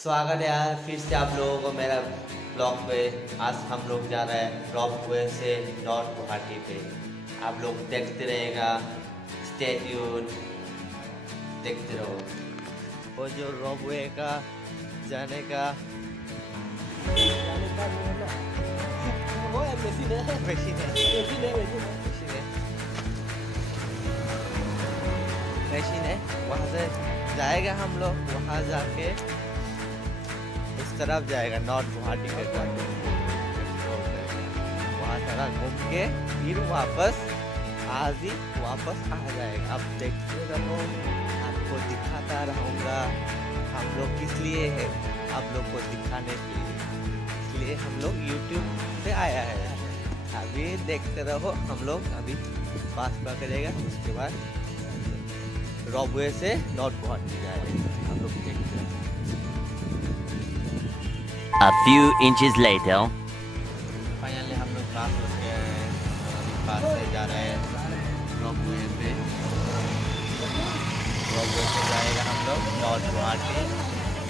स्वागत है यार फिर से आप लोगों को मेरा ब्लॉग पे। आज हम लोग जा रहे हैं रॉपवे से नॉर्थ गुवाहाटी पे। आप लोग देखते रहेगा, स्टे ट्यून, देखते रहो। वो जो रॉपवे का जाने का वो है मशीन है वहाँ से जाएगा। हम लोग वहाँ जाके इस तरफ जाएगा नॉर्थ गुवाहाटी के तरफ, वहाँ थोड़ा घूम के फिर वापस आज ही वापस आ जाएगा। अब देखते रहो, आपको दिखाता रहूँगा हम लोग किस लिए है, आप लोग को दिखाने के लिए, इसलिए हम लोग YouTube पे आया है। अभी देखते रहो, हम लोग अभी पास पकड़ेगा, उसके बाद रॉपवे से नॉर्थ गुवाहाटी जाएगा। हम लोग देखते हैं। A few inches later. Finally हम लोग पास हो गए हैं, अभी पास से जा रहे हैं रॉपवे पे। रॉपवे से जाएगा हम लोग नॉर्थ गुवाहाटी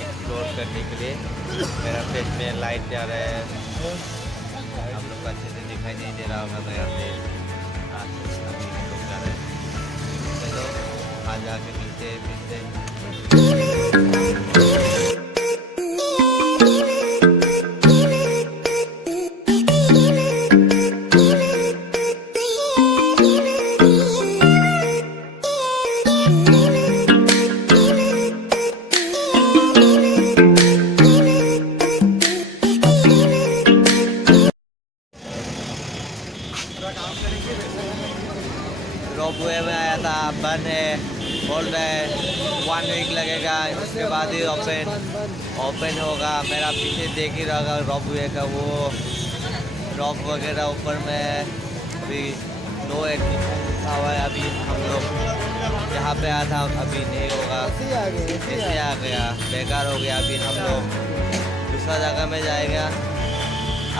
एक्सप्लोर करने के लिए। मेरा फेस में लाइट जा रहा है, हम लोग को अच्छे से दिखाई नहीं दे रहा होगा मेरा फेस। अभी हम लोग जा रहे हैं, चलो आ जाके मिलते फिर रॉपवे में आया था, बंद है, बोल रहे हैं 1 वीक लगेगा, उसके बाद ही ओपन होगा। मेरा पीछे देख ही रहेगा रॉपवे का वो रॉक वगैरह ऊपर में। अभी नो एडमिशन लिखा हुआ है। अभी हम लोग जहाँ पे आया था अभी नहीं होगा, ऐसे आ गया, बेकार हो गया। अभी हम लोग दूसरा जगह में जाएगा।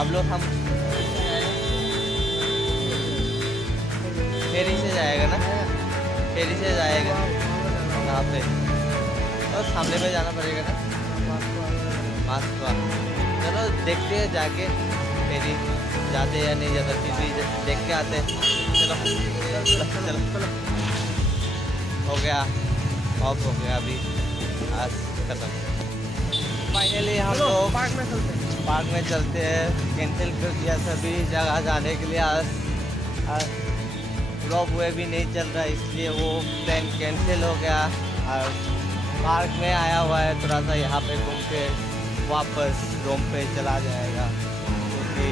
अब लोग हम फेरी से जाएगा ना, फेरी से जाएगा यहाँ पे, और सामने में जाना पड़ेगा ना मास्को। चलो देखते हैं जाके फेरी जाते या नहीं जाते, फिर भी देख के आते। चलो चलो चलो चलो, हो गया, ऑफ हो गया, अभी आज खत्म। फाइनली हम लोग पार्क में चलते हैं। कैंसिल कर दिया सभी जगह जाने के लिए। आज रॉपवे भी नहीं चल रहा, इसलिए वो प्लान कैंसिल हो गया। और पार्क में आया हुआ है, थोड़ा सा यहाँ पे घूम के वापस रूम पे चला जाएगा, क्योंकि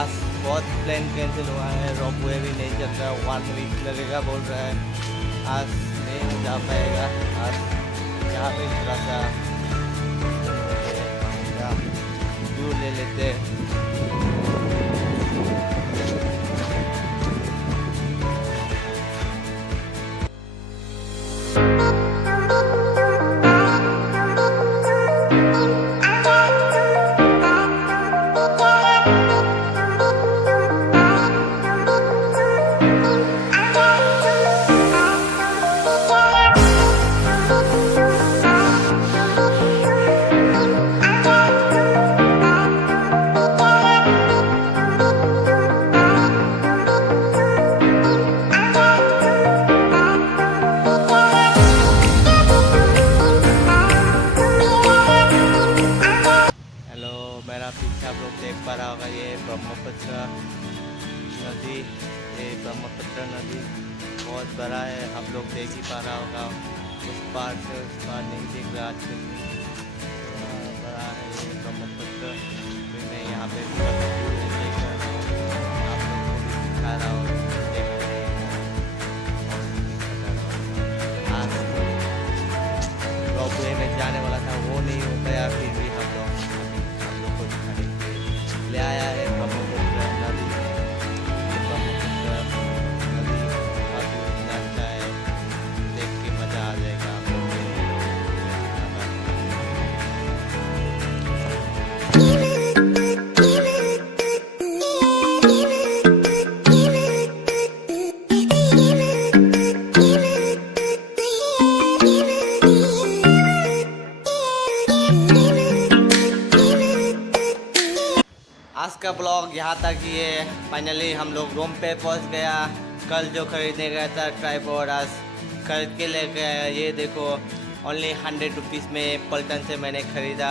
आज बहुत प्लान कैंसिल हुआ है। रॉपवे भी नहीं चल रहा, 1 वीक लगेगा बोल रहा है। आज नहीं जा पाएगा। आज यहाँ पे थोड़ा सा व्यू ले लेते हैं। आप लोग देख पा रहा होगा, ये ब्रह्मपुत्र नदी, ये ब्रह्मपुत्र नदी बहुत बड़ा है। आप लोग देख ही पा रहा होगा, उस पार से उस पार नहीं दिख रहा, अच्छे से बड़ा है ये ब्रह्मपुत्र। फिर मैं यहाँ पे देख रहा हूँ, आप लोग को भी दिखा रहा हूँ, देख रहे हैं। रॉपवे में जाने वाला था, वो नहीं हो पाया, फिर भी हम लोग को दिखाने ले आया है ब्रह्मपुत्र नदी। ब्रह्मपुत्र नदी काफ़ी अच्छा है, देख के मज़ा आ जाएगा आप लोग Thank you. आज का ब्लॉग यहाँ तक ही है। फाइनली हम लोग रूम पे पहुँच गया। कल जो खरीदने गया था ट्राइपॉड आज खरीद के ले गया। ये देखो ओनली 100 रुपीज़ में पलटन से मैंने ख़रीदा।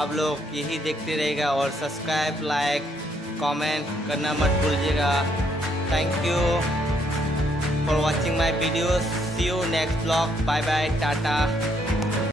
आप लोग यही देखते रहेगा और सब्सक्राइब लाइक कमेंट करना मत भूलिएगा। Thank you for watching my videos. See you next blog. Bye bye Tata.